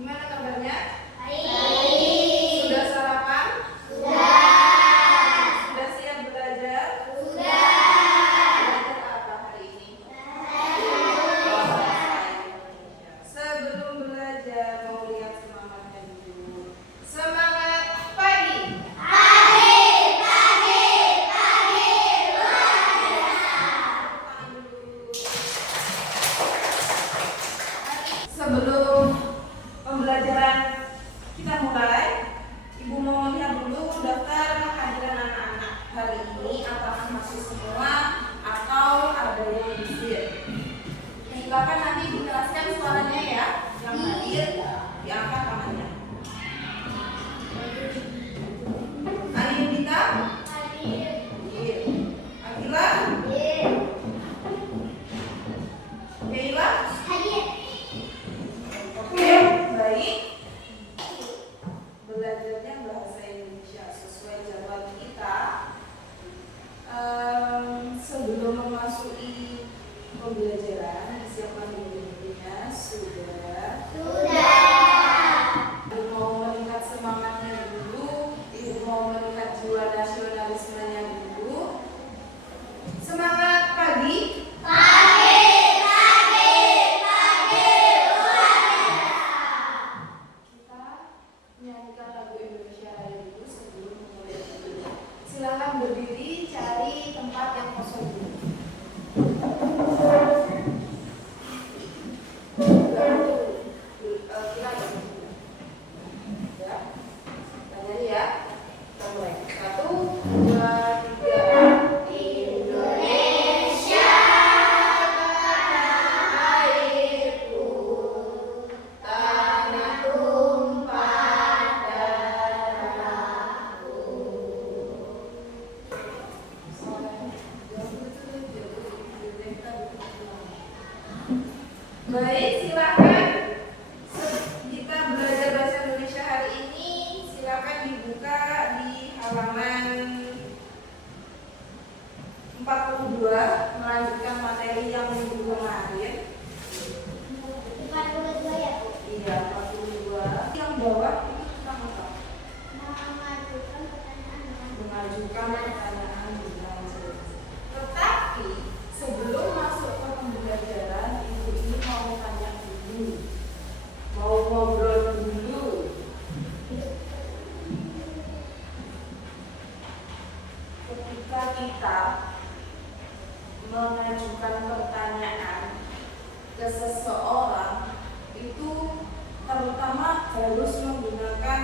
Gimana kabarnya? Baik. Sudah sarapan? Sudah. Sudah siap belajar? Sudah. Belajar apa hari ini? Bahasa Indonesia. Sebelum belajar mau lihat semangatnya dulu. Semangat pagi. Sebelum pembelajaran kita mulai, Ibu mau lihat dulu daftar kehadiran anak-anak hari ini, apakah masih semua atau ada yang diusir. Silakan nanti dijelaskan suaranya ya, yang hadir diangkat tangannya. Ayudita? Hadir. Akila? Keila? Oke, baik. Belajarnya bahasa Indonesia sesuai jadwal kita. Sebelum memasuki pembelajaran, disiapkan bukunya sudah. Ibu mau melihat semangatnya dulu. Ibu mau melihat jiwa nasionalismenya dulu. Semangat pagi. Kita menyanyikan lagu Indonesia Raya dulu sebelum memulai video. Silakan berdiri, cari tempat yang kosong dulu. Ya, tanya ya. Kita mulai. 1, 2, 3. Indonesia tanah airku, tanah tumpah darahku. Baik, silakan. Kita belajar bahasa Indonesia hari ini. Silakan dibuka di halaman 42, melanjutkan materi yang minggu kemarin. Iya, 42. Yang bawah itu tentang apa? Mengajukan pertanyaan dengan jelas. Tetapi sebelum masuk ke pembelajaran, ibu ini mau tanya dulu, mau ngobrol dulu. Ketika kita mengajukan pertanyaan ke seseorang, itu terutama harus menggunakan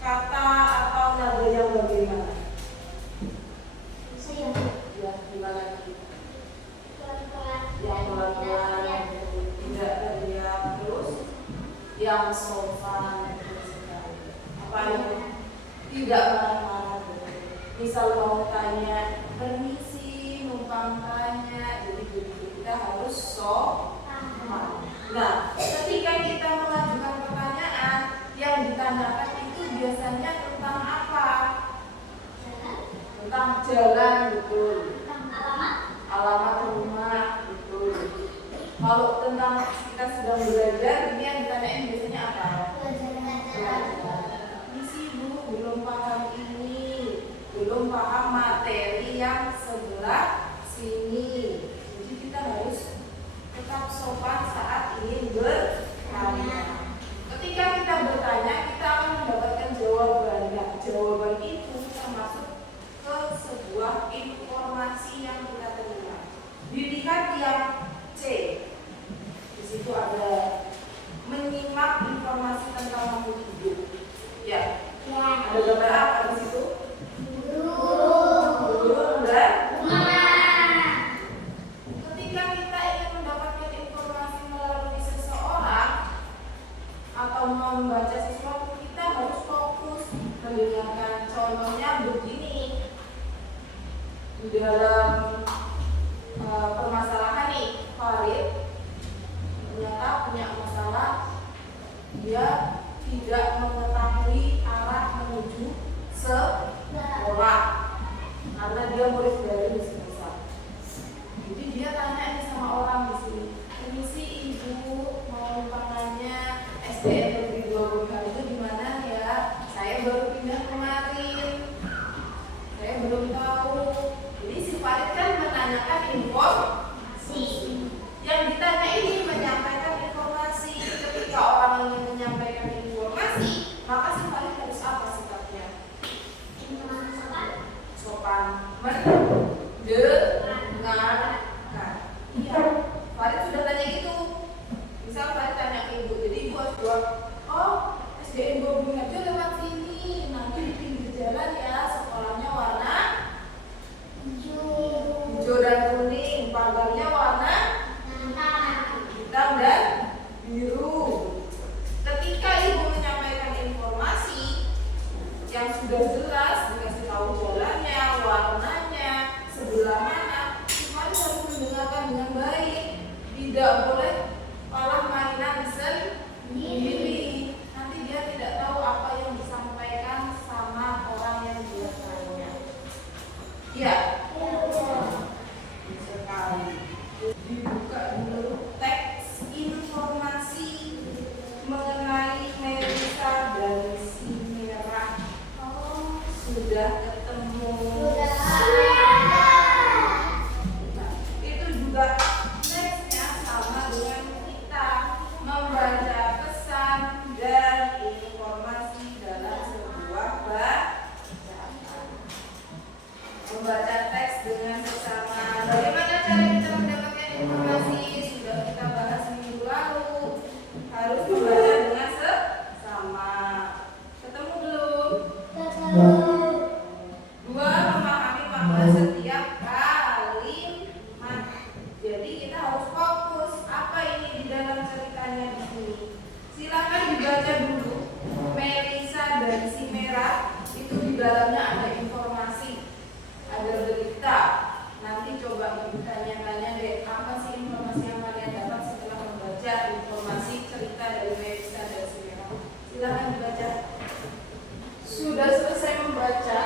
kata atau nada yang bagaimana? Ya, gimana lagi? Yang pelan-pelan, tidak teriak, terus yang sopan, apa yang tidak marah-marah. Misal mau tanya permisi, numpang tanya, jadi kita harus sopan. Nah, ketika kita mengajukan pertanyaan, yang ditanyakan itu biasanya tentang apa? Tentang jalan, betul. Alamat rumah, betul. Kalau tentang kita sedang belajar, ini yang ditanyain biasanya apa? Misi Bu, belum paham ini, belum paham materi yang sebelah sini. Jadi kita harus tetap sopan saat ingin bertanya. Ketika kita bertanya, kita akan mendapatkan jawaban. Nah, jawaban itu termasuk ke sebuah informasi yang kita terima. Dilihat yang C. Di situ ada menyimak informasi tentang makhluk hidup. Ya. Ada gambar apa di situ? Burung dan ketika kita ingin mendapatkan informasi melalui seseorang atau membaca sesuatu, kita harus fokus mendengarkan. Contohnya begini, di dalam permasalahan nih, Farid ternyata punya masalah, dia tidak mengetahui arah menuju sekolah karena dia murid dari misal. Jadi dia tanya sama orang di sini, permisi ibu, mau numpang mendengarkan. Iya, Farid sudah tanya gitu. Misal Farid tanya ke ibu, jadi ibu harus jawab, oh SDN Bobing aja lewat sini, nanti di pinggir jalan ya, sekolahnya warna hijau dan kuning, pagarnya warna hitam dan biru. Ketika ibu menyampaikan informasi yang sudah jelas, dikasih tahu jalannya, warnanya, sebelah mana, Farid harus mendengarkan dengan baik. Tidak boleh malah mainan sendiri. Nanti dia tidak tahu apa yang disampaikan sama orang yang dia tanya. Iya. Sekali. Dibuka dulu teks informasi mengenai Melisa dan si merah. Oh, sudah ketemu. Nah, itu juga nextnya sama dengan kita membaca pesan dan informasi dalam sebuah bacaan. Membaca teks dengan sesama. Bagaimana cara kita mendapatkan informasi? Sudah kita bahas minggu lalu. Harus membaca dengan sesama. Ketemu belum? Dua, memahami makna setiap kalimat. Jadi kita harus fokus apa ini di dalam ceritanya di sini. Silakan dibaca dulu. Melisa dan si merah itu di dalamnya ada informasi, ada berita. Nanti coba ibu tanya-tanya deh, apa sih informasi yang kalian dapat setelah membaca informasi cerita dari Melisa dan si merah. Silakan dibaca. Sudah selesai membaca?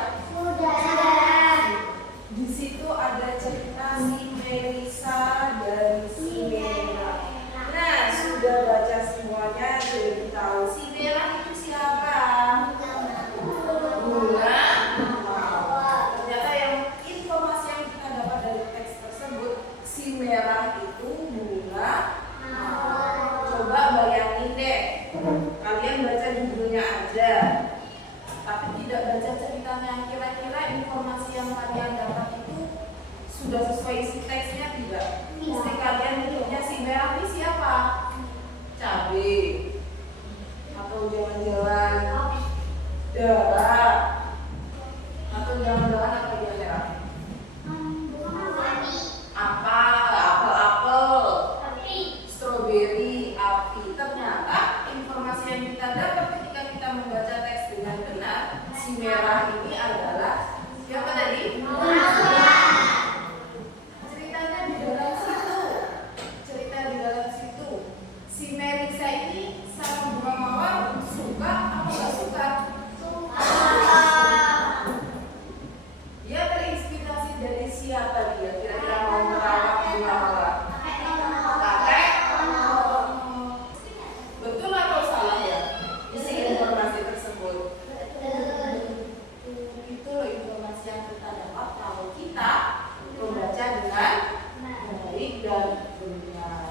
Di situ ada cerita si Melisa dan si merah. Nah, sudah baca semuanya, jadi tahu si merah itu siapa? Bunga mawar. Ternyata yang informasi yang kita dapat dari teks tersebut, si merah itu bunga mawar. Coba bayangin deh, kalian baca judulnya aja, tapi tidak baca ceritanya. Kira-kira informasi yang kalian dapat itu sudah sesuai isi teksnya tidak? Mesti kalian mikirnya si merah ini siapa? Cabai, atau jangan-jangan darah, atau jangan-jangan apa dia merah? Apel, stroberi, api. Ternyata informasi yang kita dapat ketika kita membaca teks dengan benar, si merah ini adalah siapa tadi? Ceritanya di dalam situ. Cerita di dalam situ. Si Melisa ini sama bunga mawar suka apa nggak suka? Dia terinspirasi dari siapa dia? Kira-kira mau merawat bunga mawar? Kakek? Betul atau salah ya? Isi informasi tersebut. Itu loh informasi yang kita dapat kalau kita membaca dengan baik dan benar.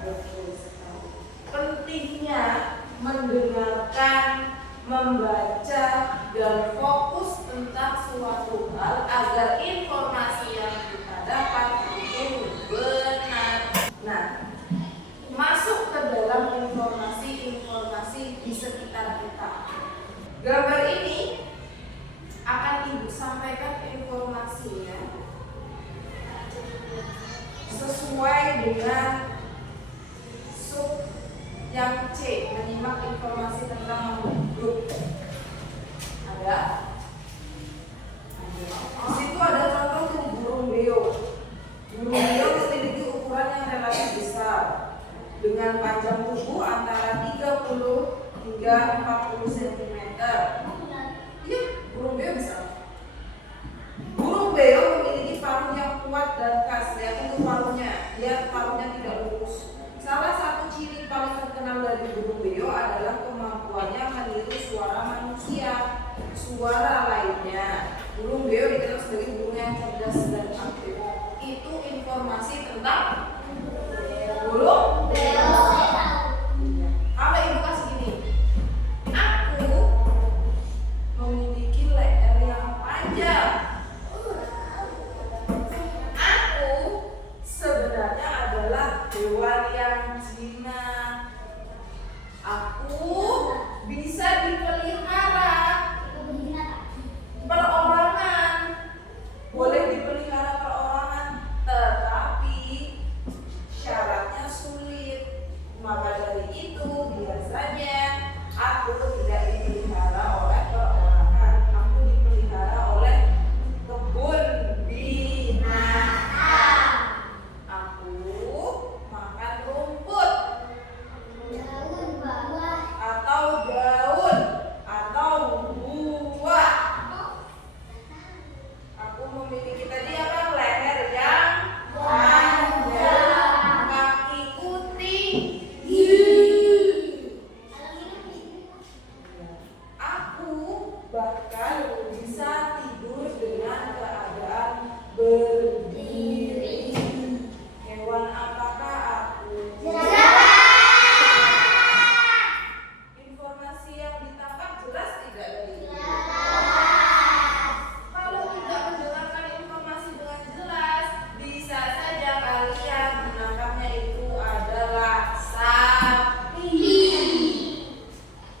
Betul sekali. Pentingnya mendengarkan, membaca, dan fokus tentang suatu hal agar informasi yang kita dapat itu benar. Nah, masuk ke dalam informasi-informasi di sekitar kita. Gambar ini akan ibu sampaikan informasinya sesuai dengan sub yang C, menyimak informasi tentang makhluk hidup. Ada? Di situ ada contoh tuh burung beo. Burung beo memiliki ukuran yang relatif besar dengan panjang tubuh antara 30 hingga 40 cm. Iya, burung beo besar. Burung beo memiliki paruh yang kuat dan khas. Lihat itu paruhnya, dia paruhnya tidak lurus. Salah satu ciri paling terkenal dari burung beo adalah kemampuannya meniru suara manusia. Suara lainnya, burung beo dikenal sebagai burung yang cerdas dan aktif. Itu informasi tentang burung beo. Kalau ibu kasih gini, aku memiliki leher yang panjang. Aku bisa dipelihara. Perorangan. Boleh dipelihara perorangan, tetapi syaratnya sulit. Maka dari itu biasanya aku tidak dipelihara oleh perorangan. Aku dipelihara oleh kebun binatang. Aku makan rumput atau daun atau buah. Aku memiliki tadi apa? Leher yang panjang, kakiku tinggi. Aku bahkan bisa tidur dengan keadaan berdiri. Hewan apakah aku? Informasi yang ditangkap jelas tidak dari ini? Kalau tidak mendengarkan informasi dengan jelas, bisa saja kalian menangkapnya itu adalah sapi.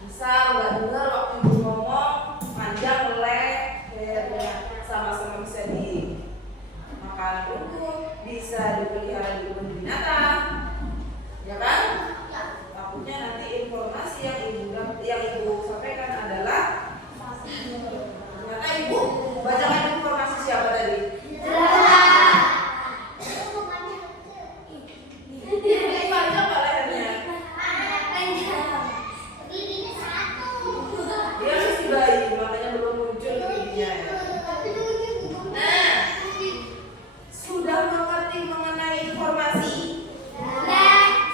Misal nggak dengar waktu ibu ngomong panjang lehernya, sama-sama bisa dimakan rumput, bisa dipelihara di kebun binatang, ya kan? Takutnya nanti informasi yang ibu sampaikan adalah ternyata ibu bacakan informasi siapa tadi? Ini panjang nggak lehernya? Dia masih bayi, makanya belum muncul giginya ya. Nah, sudah mengerti mengenai informasi?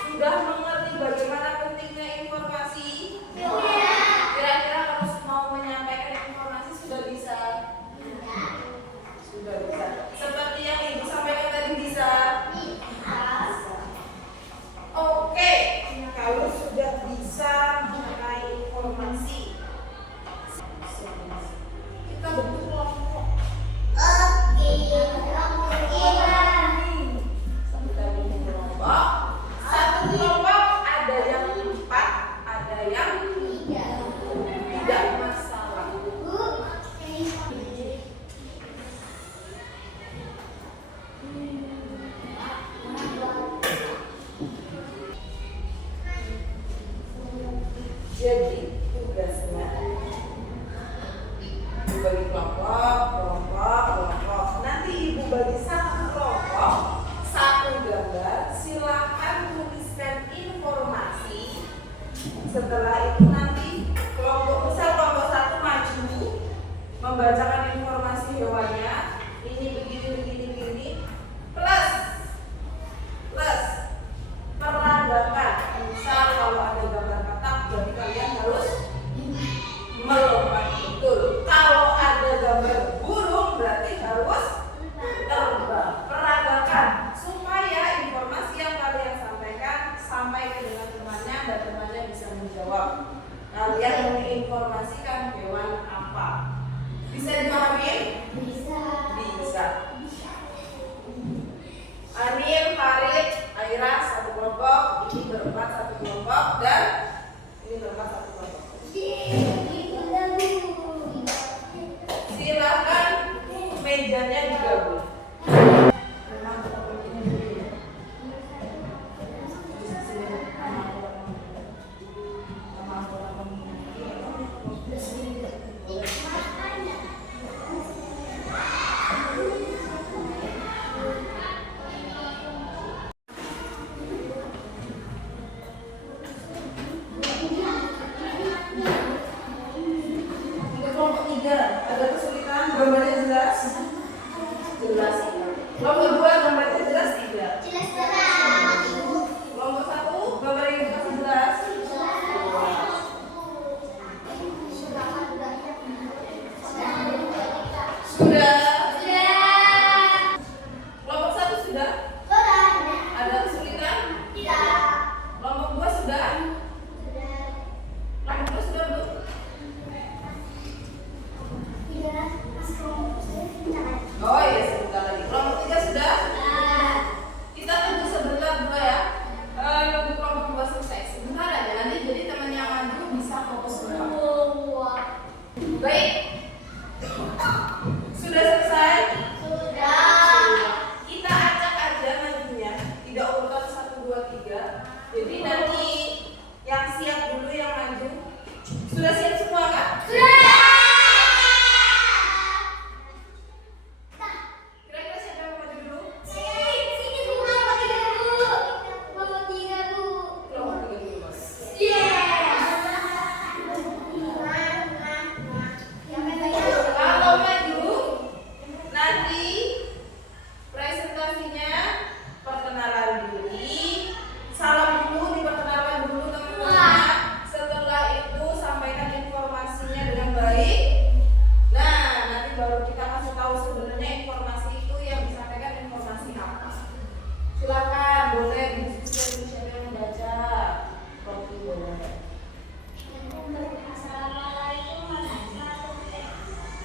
Sudah mengerti bagaimana pentingnya informasi? Kira-kira kalau mau menyampaikan informasi sudah bisa? Sudah bisa. Seperti yang ibu sampaikan tadi bisa? Oke, kalau sudah bisa mengenai informasi, kita bentuk kelompok. Kita bentuk kelompok. Satu kelompok ada yang 4, ada yang tidak masalah. Jadi tugasnya ibu bagi kelompok. Nanti ibu bagi satu kelompok, satu gambar. Silakan tuliskan informasi. Setelah itu nanti kelompok 1 maju membacakan informasi hewannya. Ini begini. Plus peragakan. Misal kalau ada gambar katak, jadi kalian harus melompat betul. Kalau ada gambar burung, berarti harus terbang. Peragakan supaya informasi yang kalian sampaikan sampai ke dengan temannya dan temannya bisa menjawab. Kalian menginformasikan hewan apa? Bisa dipahami? Bisa. Anil, Farid, Aira satu kelompok, ini berempat satu kelompok, dan ini berempat satu kelompok. Silakan mejanya digabung. Sudah siap semua kan? Kira-kira siapa yang mau maju dulu? Kelompok 3 dulu, Mas. Kalau maju, nanti presentasinya perkenalan diri, salam dulu, diperkenalkan dulu teman-teman. Setelah itu sampaikan informasinya dengan baik. Nah, nanti baru kita kasih tahu sebenarnya informasi itu yang disampaikan informasi apa. Silakan, boleh diskusi siapa yang membaca. Kopi boleh.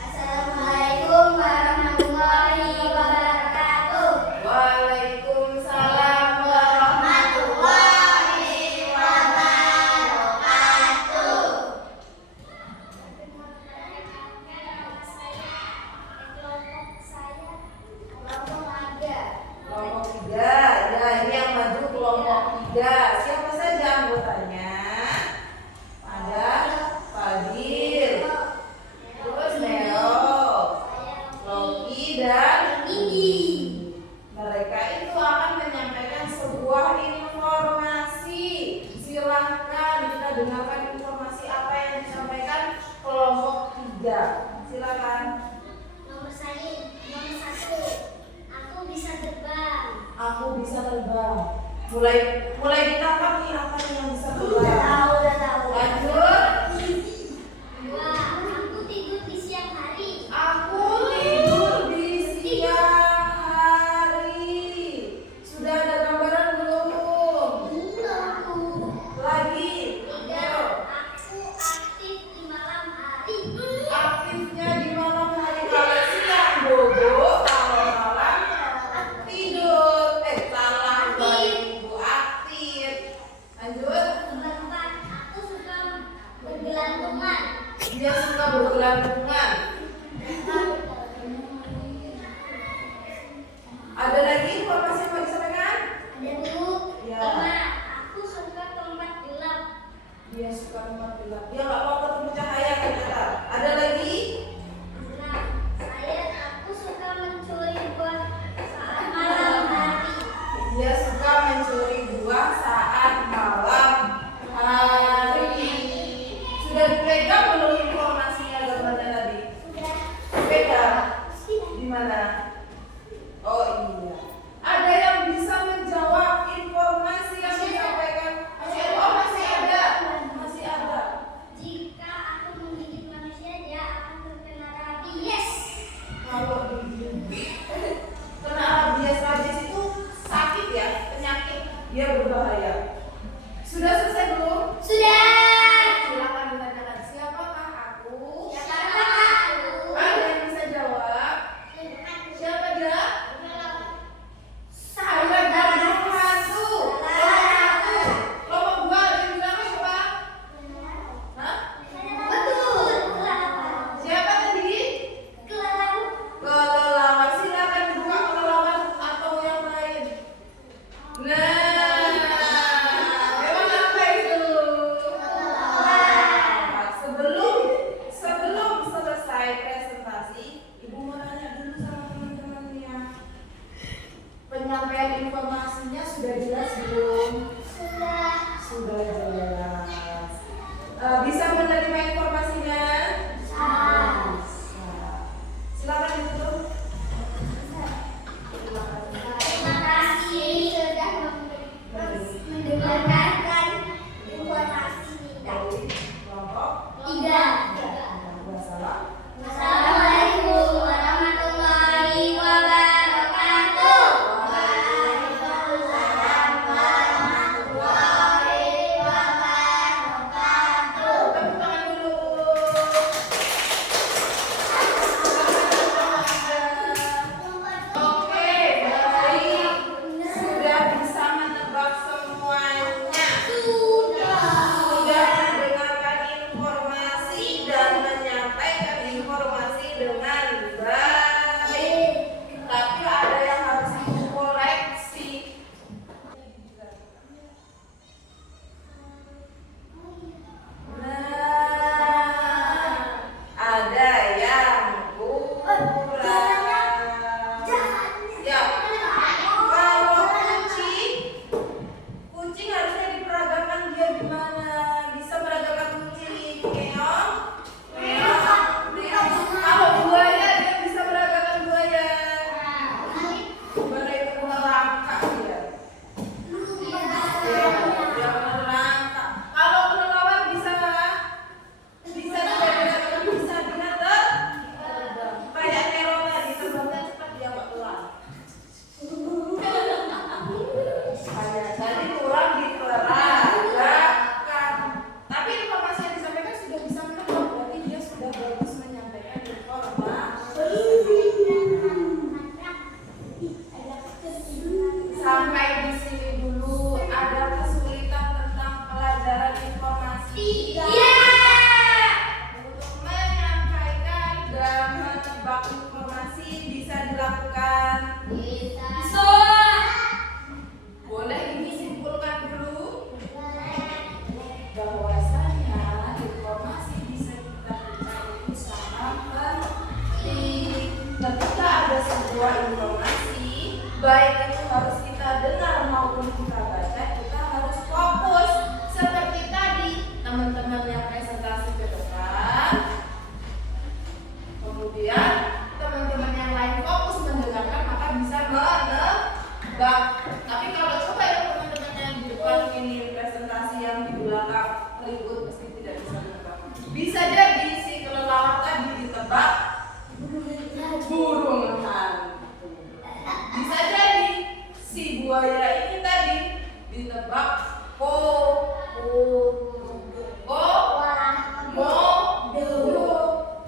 Assalamualaikum warahmatullahi wabarakatuh. Waalaikumsalam warahmatullahi wabarakatuh. Kelompok 3, ya ini yang maju kelompok 3. Siapa saja anggotanya? Ada Fadil, terus Neo, Loki dan Indi. Mereka itu akan menyampaikan sebuah informasi. Silahkan kita dengarkan informasi apa yang disampaikan kelompok 3. Silakan. Nomor 1, aku bisa terbang. Aku bisa terbang. Mulai ditangkap nih apa nih yang bisa terbang. Udah tahu. Lanjut. 2, aku tidur di siang hari. Aku tidur di siang hari. Sudah ada gambaran belum? Lagi. 3, aku aktif di malam hari. Aktifnya di malam hari. Kalau siang bobo, kalau malam tidur. Salah, baik ibu aktif. Lanjut. 4, aku suka bergelantungan. Dia suka bergelantungan. Ada lagi informasi yang mau disampaikan? Ada dulu. Ya. 5, aku suka tempat gelap. Dia suka tempat gelap. Dia nggak mau ketemu cahaya ternyata. Ada lagi? 6, aku suka mencuri buah saat malam hari. Dia suka mencuri buah saat malam hari. Sudah dipegang belum informasinya gambarnya tadi? Sudah. Pegang. Di mana? Oh iya. Ada yang bisa menjawab informasi yang disampaikan? Masih ada. Masih ada. Jika aku menggigit manusia, dia akan terkena rabies. Kalau digigit, kena rabies itu sakit ya, penyakit, dia berbahaya. Sudah selesai belum? Sudah. Silakan ditanyakan siapakah aku? Siapakah aku? Ada yang bisa jawab? Siapa dia? Saya dari nomor 1. Kelompok 2 ada yang bilang siapa? Hah? Betul. Siapa tadi? Kelelawar. Silakan dibuka kelelawar atau yang lain. Nah, memang apa itu? Sebelum selesai presentasi, Ibu mau nanya dulu sama teman-temannya. Penyampaian informasinya sudah jelas belum? Sudah jelas. Bisa menerima informasinya? Bisa. Silakan ditutup. Silakan. Terima kasih sudah mendengarkan informasi kita. Dari kelompok 3. Wassalam. Assalamualaikum warahmatullahi wabarakatuh. Waalaikumsalam warahmatullahi wabarakatuh. Untuk menyampaikan dan menebak informasi bisa dilakukan. Boleh ini simpulkan dulu bahwasanya informasi bisa kita baca itu sangat penting. Ketika ada sebuah informasi, baik itu harus kita dengar maupun kita baca, kita harus fokus. Seperti tadi teman-teman yang presentasi ke depan, kemudian teman-teman yang lain fokus mendengarkan, maka bisa menebak. Tapi kalau coba ya teman-teman yang di depan ini presentasi, yang di belakang ribut, pasti tidak bisa menebak. Bisa jadi si kelelawar tadi ditebak burung hantu. Bisa jadi si buaya ini tadi ditebak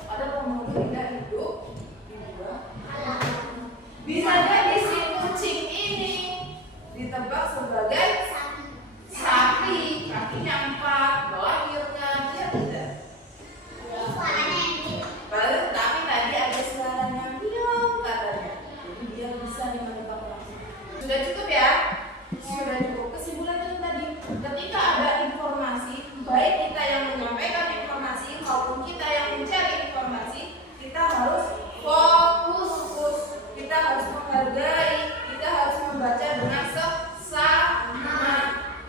ada komodo tidak hidup di gua. Bisa jadi si kucing ini ditebak sebagai sapi, kakinya 4, melahirkan, ya tidak. Tapi tadi ada suaranya piung katanya, jadi dia bisa menebak langsung. Sudah cukup ya? Sudah cukup. Kesimpulannya tadi, ketika ada informasi, baik kita yang menyampaikan informasi maupun kita yang mencari informasi, kita harus fokus, kita harus menghargai, kita harus membaca dengan seksama,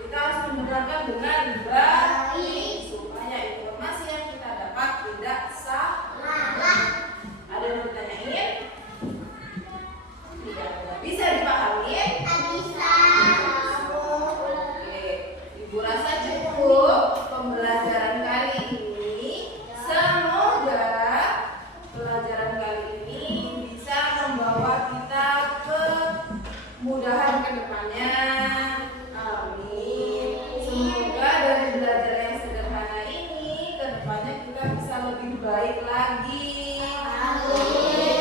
kita harus mendengarkan dengan baik supaya informasi yang kita dapat tidak salah. Ada yang ditanyain? Tidak. Bisa dipahami? Oke, Ibu rasa cukup pembelajaran kali ini. Semoga pelajaran kali ini bisa membawa kita ke kemudahan ke depannya. Amin. Semoga dari belajar yang sederhana ini ke depannya kita bisa lebih baik lagi. Oke,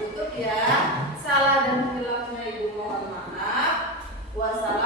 tutup ya. Salah dan hilafnya Ibu mohon maaf. Wassalamualaikum